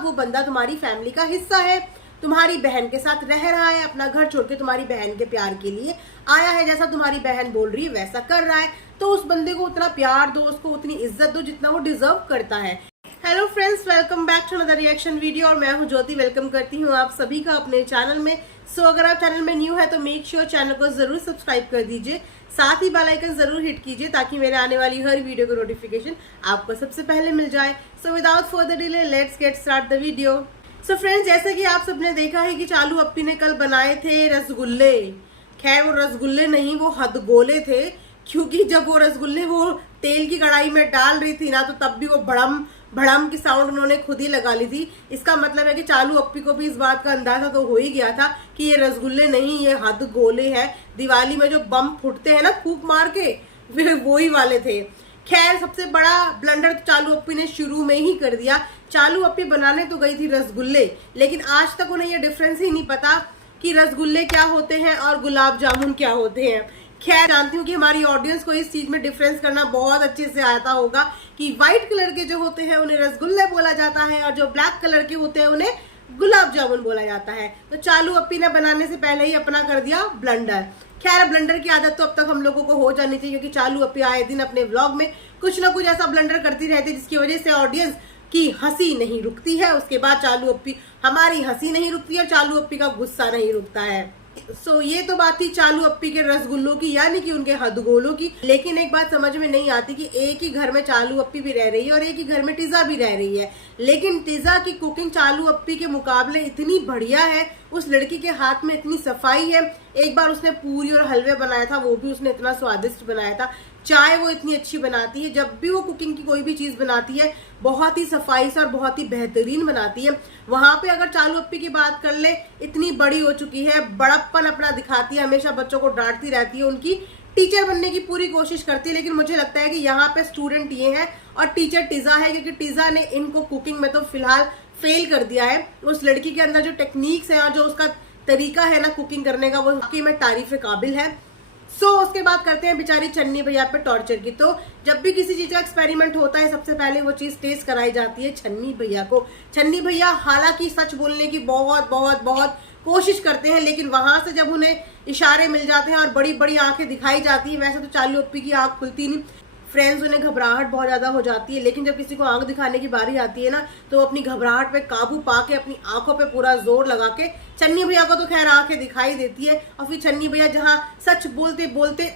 वो बंदा तुम्हारी फैमिली का हिस्सा है, तुम्हारी बहन के साथ रह रहा है, अपना घर छोड़ के तुम्हारी बहन के प्यार के लिए आया है, जैसा तुम्हारी बहन बोल रही है वैसा कर रहा है, तो उस बंदे को उतना प्यार दो, उसको उतनी इज्जत दो जितना वो डिजर्व करता है। Hello friends, welcome back to another reaction video और मैं हूं ज्योति। वेलकम करती हूं आप सभी का अपने चैनल में। सो अगर आप चैनल में न्यू है तो मेक श्योर चैनल को जरूर सब्सक्राइब कर दीजिए, साथ ही बेल आइकन जरूर हिट कीजिए ताकि मेरे आने वाली हर वीडियो का नोटिफिकेशन आपको सबसे पहले मिल जाए। So without further delay let's get start the video. So friends, जैसे कि आप सबने देखा है कि चालू अप्पी ने कल बनाए थे रसगुल्ले। खैर वो रसगुल्ले नहीं, वो हदगोले थे, क्योंकि जब वो रसगुल्ले वो तेल की कढ़ाई में डाल रही थी ना, तो तब भी वो भड़म भड़म की साउंड उन्होंने खुद ही लगा ली थी। इसका मतलब है कि चालू अप्पी को भी इस बात का अंदाजा तो हो ही गया था कि ये रसगुल्ले नहीं, ये हदगोले हैं। दिवाली में जो बम फूटते हैं ना फूंक मार के, वे वही वाले थे। खैर सबसे बड़ा ब्लंडर चालू अप्पी ने शुरू में ही कर दिया। चालू अप्पी बनाने तो गई थी रसगुल्ले, लेकिन आज तक उन्हें ये डिफरेंस ही नहीं पता कि रसगुल्ले क्या होते हैं और गुलाब जामुन क्या होते हैं। खैर जानती हूँ कि हमारी ऑडियंस को इस चीज में डिफरेंस करना बहुत अच्छे से आता होगा कि व्हाइट कलर के जो होते हैं उन्हें रसगुल्ले बोला जाता है और जो ब्लैक कलर के होते हैं उन्हें गुलाब जामुन बोला जाता है। तो चालू अप्पी ने बनाने से पहले ही अपना कर दिया ब्लंडर। खैर ब्लंडर की आदत तो अब तक हम लोगों को हो जानी चाहिए, क्योंकि चालू अप्पी आए दिन अपने व्लॉग में कुछ ना कुछ ऐसा ब्लंडर करती रहती है जिसकी वजह से ऑडियंस की हंसी नहीं रुकती है। उसके बाद चालू अप्पी, हमारी हंसी नहीं रुकती है, चालू अप्पी का गुस्सा नहीं रुकता है। सो ये तो बात थी चालू अप्पी के रसगुल्लों की, यानी कि उनके हदगोलों की। लेकिन एक बात समझ में नहीं आती कि एक ही घर में चालू अप्पी भी रह रही है और एक ही घर में टीजा भी रह रही है, लेकिन टीजा की कुकिंग चालू अप्पी के मुकाबले इतनी बढ़िया है। उस लड़की के हाथ में इतनी सफाई है। एक बार उसने पूरी और हलवे बनाया था, वो भी उसने इतना स्वादिष्ट बनाया था। चाय वो इतनी अच्छी बनाती है, जब भी वो कुकिंग की कोई भी चीज बनाती है बहुत ही सफाई से और बहुत ही बेहतरीन बनाती है। वहां पे अगर चालू अप्पी की बात कर ले, इतनी बड़ी हो चुकी है, बड़प्पन अपना दिखाती है, हमेशा बच्चों को डांटती रहती है, उनकी टीचर बनने की पूरी कोशिश करती है। लेकिन मुझे लगता है कि यहाँ पे स्टूडेंट ये है और टीचर टीजा है, क्योंकि टीजा ने इनको कुकिंग में तो फिलहाल फेल कर दिया है। उस लड़की के अंदर जो टेक्निक्स है और जो उसका तरीका है ना कुकिंग करने का, वो वाकई में तारीफ काबिल है। उसके बाद करते हैं बेचारी चन्नी भैया पे टॉर्चर की। तो जब भी किसी चीज का एक्सपेरिमेंट होता है सबसे पहले वो चीज टेस्ट कराई जाती है छन्नी भैया को। छन्नी भैया हालांकि सच बोलने की बहुत बहुत बहुत कोशिश करते हैं, लेकिन वहां से जब उन्हें इशारे मिल जाते हैं और बड़ी बड़ी आंखें दिखाई जाती है, वैसे तो चालू अप्पी की आंख खुलती नहीं फ्रेंड्स, उन्हें घबराहट बहुत ज्यादा हो जाती है। लेकिन जब किसी को आंख दिखाने की बारी आती है ना, तो वो अपनी घबराहट पे काबू पाके अपनी आंखों पे पूरा जोर लगा के, चन्नी भैया को तो खैर आंखें दिखाई देती है और फिर चन्नी भैया जहां सच बोलते बोलते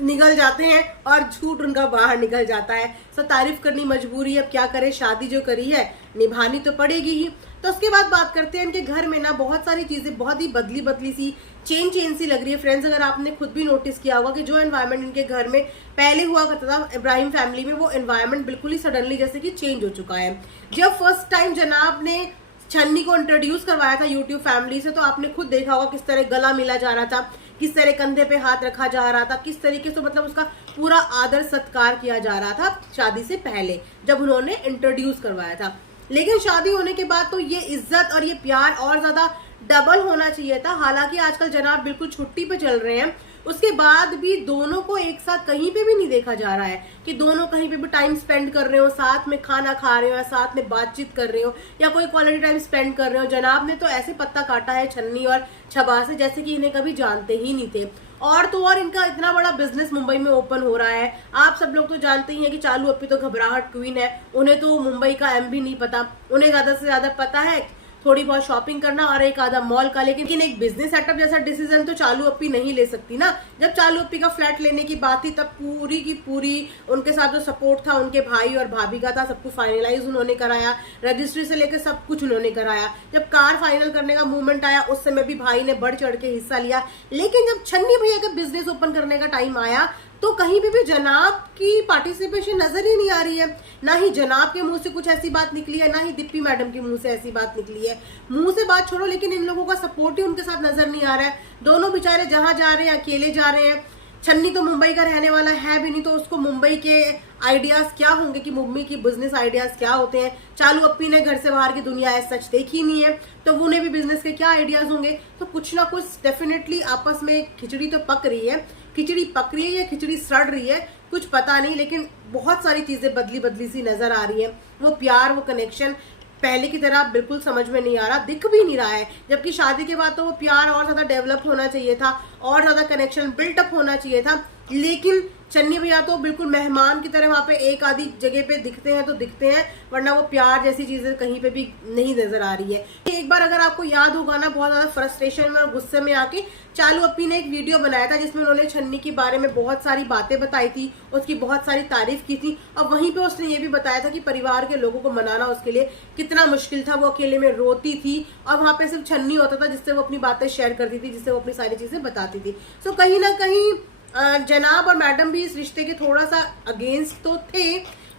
निकल जाते हैं और झूठ उनका बाहर निकल जाता है। सो तारीफ करनी मजबूरी है, अब क्या करे, शादी जो करी है निभानी तो पड़ेगी ही। तो उसके बाद बात करते हैं इनके घर में ना बहुत सारी चीजें बहुत ही बदली बदली सी, चेंज सी लग रही है। फ्रेंड्स अगर आपने खुद भी नोटिस किया होगा कि जो एनवायरनमेंट इनके घर में पहले हुआ करता था इब्राहिम फैमिली में, वो एनवायरनमेंट बिल्कुल ही सडनली जैसे कि चेंज हो चुका है। जब फर्स्ट टाइम जनाब ने छन्नी को इंट्रोड्यूस करवाया था यूट्यूब फैमिली से, तो आपने खुद देखा होगा किस तरह गला मिला जा रहा था, किस तरह कंधे पे हाथ रखा जा रहा था, किस तरीके से मतलब उसका पूरा आदर सत्कार किया जा रहा था शादी से पहले जब उन्होंने इंट्रोड्यूस करवाया था। लेकिन शादी होने के बाद तो ये इज्जत और ये प्यार और ज्यादा डबल होना चाहिए था। हालांकि आजकल जनाब बिल्कुल छुट्टी पे चल रहे हैं, उसके बाद भी दोनों को एक साथ कहीं पे भी नहीं देखा जा रहा है कि दोनों कहीं पे भी टाइम स्पेंड कर रहे हो, साथ में खाना खा रहे हो या साथ में बातचीत कर रहे हो या कोई क्वालिटी टाइम स्पेंड कर रहे हो। जनाब ने तो ऐसे पत्ता काटा है छन्नी और छबा से जैसे कि इन्हें कभी जानते ही नहीं थे। और तो और इनका इतना बड़ा बिजनेस मुंबई में ओपन हो रहा है। आप सब लोग तो जानते ही हैं कि चालू अप्पी तो घबराहट क्वीन है, उन्हें तो मुंबई का एम भी नहीं पता। उन्हें ज्यादा से ज्यादा पता है थोड़ी बहुत शॉपिंग करना और एक आधा मॉल का, लेकिन एक बिजनेस सेटअप जैसा डिसीजन तो चालू अप्पी नहीं ले सकती ना। जब चालू अप्पी का फ्लैट लेने की बात थी तब पूरी की पूरी उनके साथ जो सपोर्ट था उनके भाई और भाभी का था, सब कुछ फाइनलाइज उन्होंने कराया, रजिस्ट्री से लेकर सब कुछ उन्होंने कराया। जब कार फाइनल करने का मूवमेंट आया उस समय भी भाई ने बढ़ चढ़ के हिस्सा लिया। लेकिन जब छन्नी भैया का बिजनेस ओपन करने का टाइम आया तो कहीं पे भी जनाब की पार्टिसिपेशन नजर ही नहीं आ रही है। ना ही जनाब के मुंह से कुछ ऐसी बात निकली है, ना ही दीप्ति मैडम के मुंह से ऐसी बात निकली है। मुंह से बात छोड़ो, लेकिन इन लोगों का सपोर्ट ही उनके साथ नजर नहीं आ रहा है। दोनों बेचारे जहां जा रहे हैं अकेले जा रहे हैं। छन्नी तो मुंबई का रहने वाला है भी नहीं, तो उसको मुंबई के आइडियाज क्या होंगे कि मुंबई की बिजनेस आइडियाज क्या होते हैं। चालू अप्पी ने घर से बाहर की दुनिया है सच देखी नहीं है, तो उन्हें भी बिजनेस के क्या आइडियाज होंगे। तो कुछ ना कुछ डेफिनेटली आपस में खिचड़ी तो पक रही है। खिचड़ी पक रही है या खिचड़ी सड़ रही है कुछ पता नहीं, लेकिन बहुत सारी चीजें बदली बदली सी नजर आ रही है। वो प्यार, वो कनेक्शन पहले की तरह बिल्कुल समझ में नहीं आ रहा, दिख भी नहीं रहा है। जबकि शादी के बाद तो वो प्यार और ज्यादा डेवलप होना चाहिए था, और ज्यादा कनेक्शन बिल्टअप होना चाहिए था। लेकिन चन्नी भैया तो बिल्कुल मेहमान की तरह वहां पे एक आधी जगह पे दिखते हैं तो दिखते हैं, वरना वो प्यार जैसी चीजें कहीं पे भी नहीं नजर आ रही है। एक बार अगर आपको याद होगा ना, बहुत ज्यादा फ्रस्ट्रेशन में और गुस्से में आके चालू अप्पी ने एक वीडियो बनाया था जिसमें उन्होंने छन्नी के बारे में बहुत सारी बातें बताई थी, उसकी बहुत सारी तारीफ की थी, और वहीं पे उसने ये भी बताया था कि परिवार के लोगों को मनाना उसके लिए कितना मुश्किल था। वो अकेले में रोती थी और वहां पे सिर्फ छन्नी होता था जिससे वो अपनी बातें शेयर करती थी, जिससे वो अपनी सारी चीजें बताती थी। सो कहीं ना कहीं जनाब और मैडम भी इस रिश्ते के थोड़ा सा अगेंस्ट तो थे,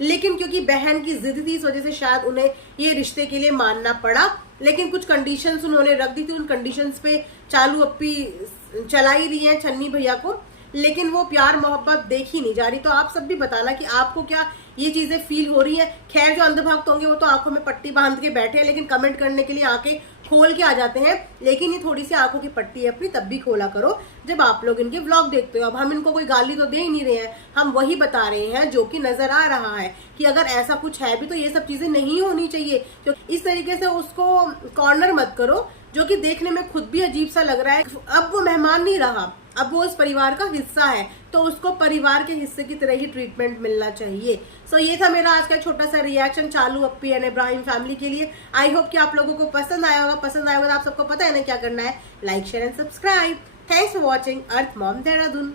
लेकिन क्योंकि बहन की जिद थी इस वजह से शायद उन्हें ये रिश्ते के लिए मानना पड़ा। लेकिन कुछ कंडीशंस उन्होंने रख दी थी, उन कंडीशंस पे चालू अप्पी चला ही रही है छन्नी भैया को, लेकिन वो प्यार मोहब्बत देख ही नहीं जा रही। तो आप सब भी बताना कि आपको क्या ये चीजें फील हो रही है। खैर जो अंधभक्त होंगे वो तो आंखों में पट्टी बांध के बैठे हैं, लेकिन कमेंट करने के लिए आंखें खोल के आ जाते हैं। लेकिन ये थोड़ी सी आंखों की पट्टी है अपनी, तब भी खोला करो जब आप लोग इनके व्लॉग देखते हो। अब हम इनको कोई गाली तो दे ही नहीं रहे हैं, हम वही बता रहे हैं जो कि नजर आ रहा है कि अगर ऐसा कुछ है भी तो ये सब चीजें नहीं होनी चाहिए। तो इस तरीके से उसको कॉर्नर मत करो, जो कि देखने में खुद भी अजीब सा लग रहा है। अब वो मेहमान नहीं रहा, अब वो इस परिवार का हिस्सा है, तो उसको परिवार के हिस्से की तरह ही ट्रीटमेंट मिलना चाहिए। सो ये था मेरा आज का छोटा सा रिएक्शन चालू अप्पी एंड इब्राहिम फैमिली के लिए। आई होप कि आप लोगों को पसंद आया होगा। पसंद आया होगा तो आप सबको पता है ना क्या करना है, like share and subscribe. Thanks for watching earth mom Dehradun.